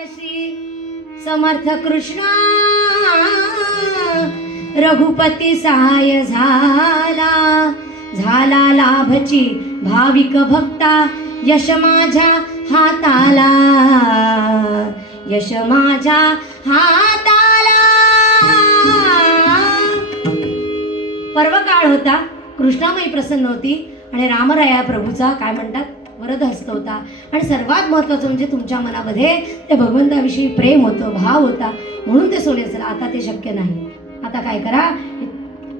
श्री समर्थ कृष्ण रघुपती साय झाला, झाला लाभची भाविक भक्ता, यश माझ्या हाताला, यश माझ्या हाताला. पर्व काळ होता, कृष्णामाई प्रसन्न होती आणि रामराया प्रभूचा काय म्हणतात वरद हस्त होता. आणि सर्वात महत्त्वाचं म्हणजे तुमच्या मनामध्ये त्या भगवंताविषयी प्रेम होतं, भाव होता, म्हणून ते सोने असेल. आता ते शक्य नाही. आता काय करा,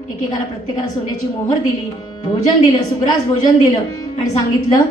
एकेकाला प्रत्येकाला सोन्याची मोहर दिली, भोजन दिलं, सुग्रास भोजन दिलं आणि सांगितलं